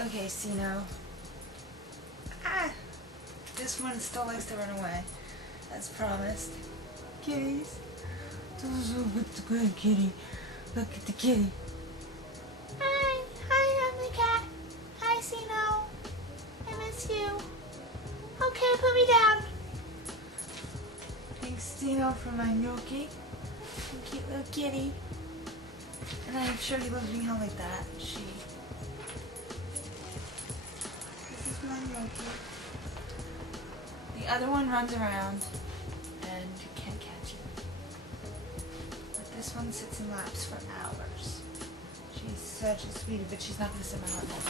Okay, Sino. Ah! This one still likes to run away, as promised. Kitties. Look at the good kitty. Look at the kitty. Hi. Hi, I'm the cat. Hi, Sino. I miss you. Okay, put me down. Thanks, Sino, for my gnocchi. Cute little kitty. And I'm sure he loves being held like that. This is my gnocchi. The other one runs around and you can't catch it. But this one sits in laps for hours. She's such a sweetie, but she's not going to sit in my lap.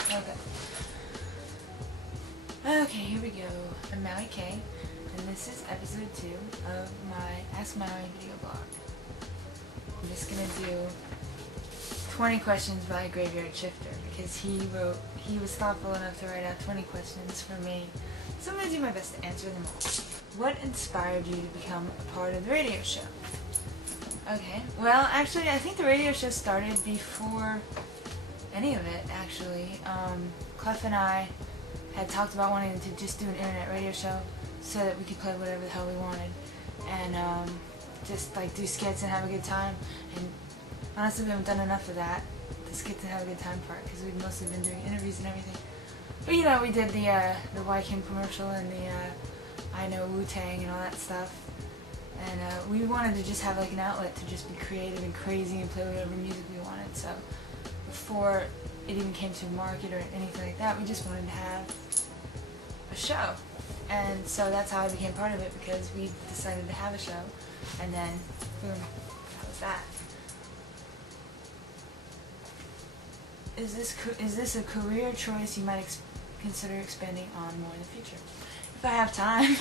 Okay. Okay, here we go. I'm Mowie Kei, and this is episode 2 of my Ask Mowie video blog. I'm just going to do 20 questions by Graveyard Shifter because he was thoughtful enough to write out 20 questions for me. So I'm going to do my best to answer them all. What inspired you to become a part of the radio show? Okay, well actually I think the radio show started before any of it actually. Clef and I had talked about wanting to just do an internet radio show so that we could play whatever the hell we wanted and just like do skits and have a good time. And honestly we haven't done enough of that, the skits and have a good time part, because we've mostly been doing interviews and everything. But you know, we did the Mowie Kei commercial and the I Know Wu-Tang and all that stuff. And we wanted to just have like an outlet to just be creative and crazy and play whatever music we wanted. So before it even came to market or anything like that, we just wanted to have a show. And so that's how I became part of it, because we decided to have a show. And then, boom, that was that. Is this a career choice you might consider expanding on more in the future? If I have time.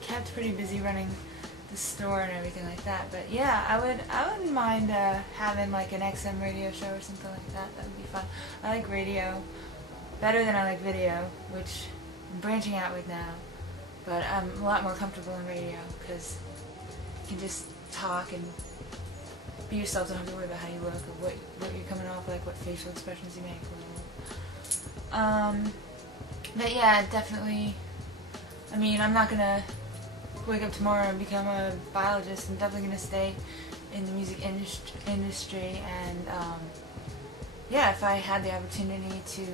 Kept pretty busy running the store and everything like that. But yeah, I wouldn't mind having like an XM radio show or something like that. That would be fun. I like radio better than I like video, which I'm branching out with now. But I'm a lot more comfortable in radio because you can just talk and be yourself. Don't have to worry about how you look or what you're coming off like, what facial expressions you make. But yeah, definitely. I mean, I'm not gonna wake up tomorrow and become a biologist. I'm definitely gonna stay in the music industry, and yeah, if I had the opportunity to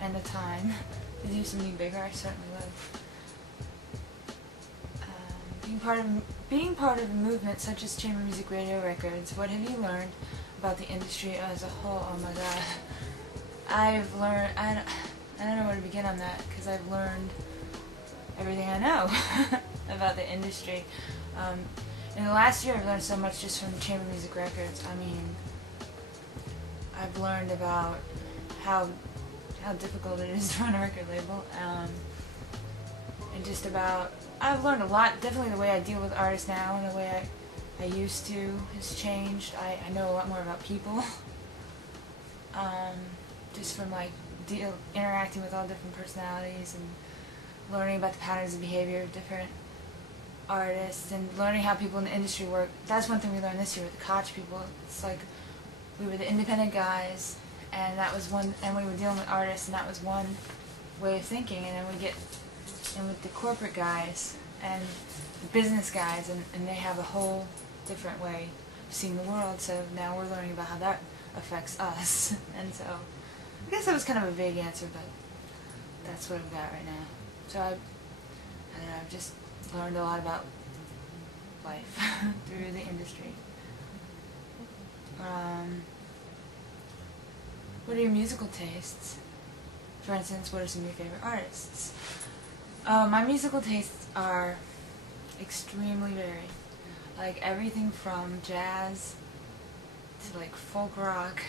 and the time to do something bigger, I certainly would. Being part of a movement such as Chambermusik Radio Records, what have you learned about the industry as a whole? Oh my god. I've learned, I don't know where to begin on that, because I've learned everything I know about the industry. In the last year I've learned so much just from Chambermusik Records. I mean, I've learned about how difficult it is to run a record label, and just about, I've learned a lot. Definitely the way I deal with artists now and the way I used to has changed. I know a lot more about people, just from like interacting with all different personalities and learning about the patterns of behavior of different artists and learning how people in the industry work. That's one thing we learned this year with the Koch people. It's like we were the independent guys, and that was one, and we were dealing with artists, and that was one way of thinking. And then we get in with the corporate guys and the business guys, and they have a whole different way of seeing the world. So now we're learning about how that affects us. And so I guess that was kind of a vague answer, but that's what I've got right now. So I don't know, I've just learned a lot about life through the industry. What are your musical tastes? For instance, what are some of your favorite artists? My musical tastes are extremely varied. Like everything from jazz to like folk rock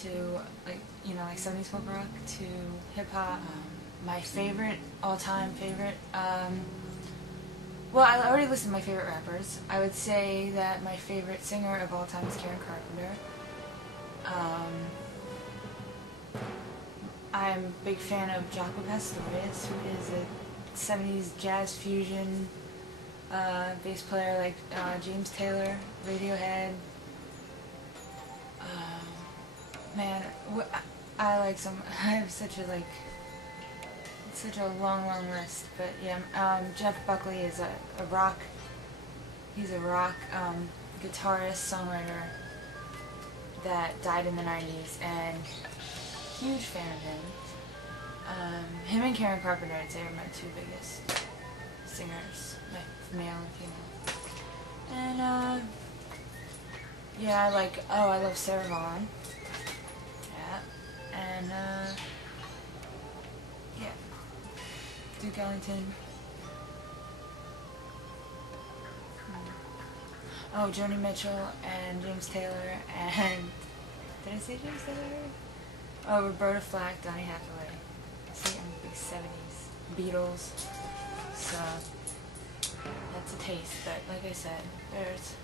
to like, you know, like 70s folk rock to hip hop. My favorite, all-time favorite, well, I already listed my favorite rappers. I would say that my favorite singer of all time is Karen Carpenter. I'm a big fan of Jaco Pastorius, who is a 70s jazz fusion bass player, like James Taylor, Radiohead. Man, I like some. I have such a long list. But yeah, Jeff Buckley is a rock. He's a rock guitarist, songwriter that died in the 90s, and huge fan of him. Him and Karen Carpenter, I'd say, are my two biggest singers, male and female. And yeah, I love Sarah Vaughan. Yeah, and yeah, Duke Ellington. Oh, Joni Mitchell and James Taylor and did I say James Taylor? Oh, Roberta Flack, Donny Hathaway. See, I'm a big 70s Beatles. So that's a taste, but like I said, there's,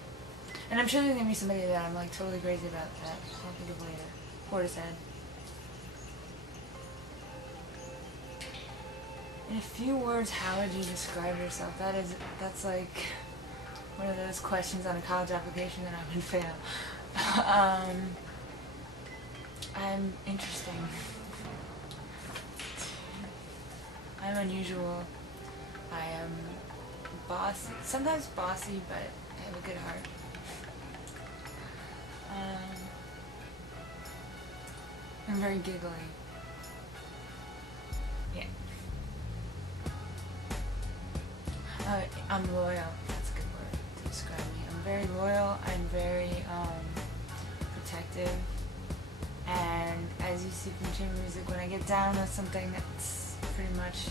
and I'm sure there's gonna be somebody that I'm like totally crazy about that I'll think of later. Portishead. In a few words, how would you describe yourself? That's like one of those questions on a college application that I would fail. I'm interesting. I'm unusual. I am bossy, sometimes bossy, but I have a good heart. I'm very giggly. Yeah. I'm loyal. That's a good word to describe me. I'm very loyal. I'm very protective. And as you see from Chambermusik, when I get down with something, that's pretty much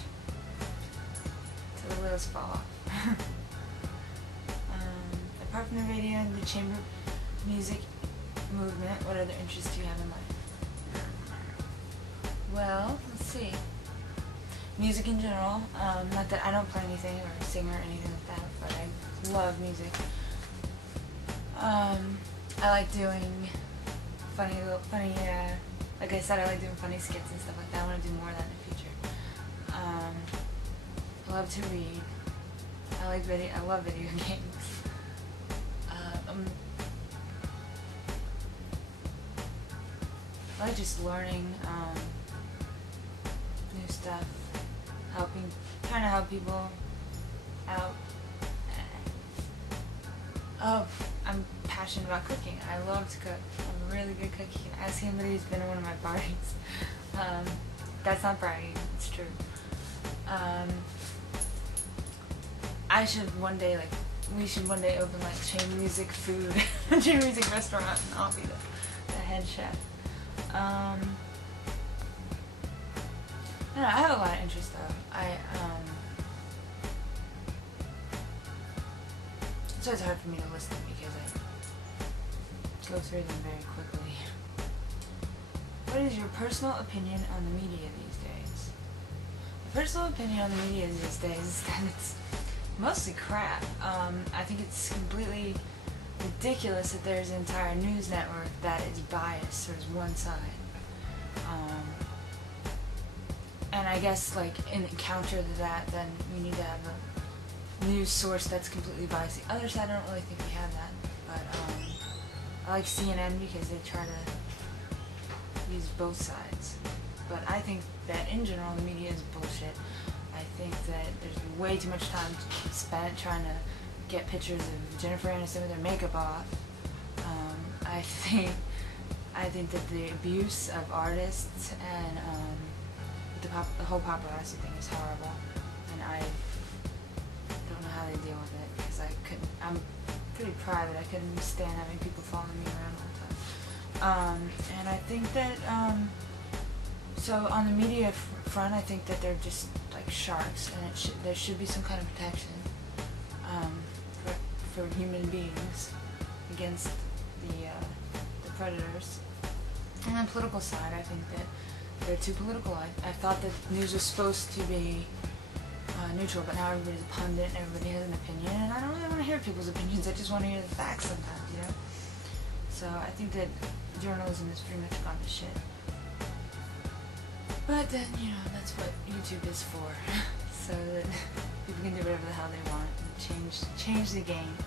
till the wheels fall off. Apart from the radio and the chamber music movement, what other interests do you have in life? Well, let's see. Music in general. Not that I don't play anything or sing or anything like that, but I love music. I like doing funny, like I said, I like doing funny skits and stuff like that. I want to do more of that in the future. I love to read. I love video games. I like just learning new stuff, trying to help people out. Oh, I'm passionate about cooking. I love to cook. I'm a really good cook. You can ask anybody who's been to one of my parties. That's not bragging, it's true. We should one day open like Chambermusik food, Chambermusik restaurant, and I'll be the head chef. I don't know, I have a lot of interest though. So it's hard for me to list them because I go through them very quickly. What is your personal opinion on the media these days? My personal opinion on the media these days is that it's mostly crap. I think it's completely ridiculous that there's an entire news network that is biased towards one side. And I guess like in counter to that, then we need to have a news source that's completely biased. The other side, I don't really think we have that, but I like CNN because they try to use both sides. But I think that in general the media is bullshit. I think that there's way too much time spent trying to get pictures of Jennifer Aniston with her makeup off. I think that the abuse of artists and the whole paparazzi thing is horrible, and I don't know how they deal with it because I'm pretty private. I couldn't stand having people following me around all the time. And I think that so on the media front, I think that they're just like sharks, and there should be some kind of protection for human beings against the predators. And on the political side, I think that they're too political. I thought that news was supposed to be neutral, but now everybody's a pundit and everybody has an opinion, and I don't really want to hear people's opinions. I just want to hear the facts sometimes, you know? So I think that journalism is pretty much gone to shit. But then, you know, that's what YouTube is for. So that people can do whatever the hell they want and change the game.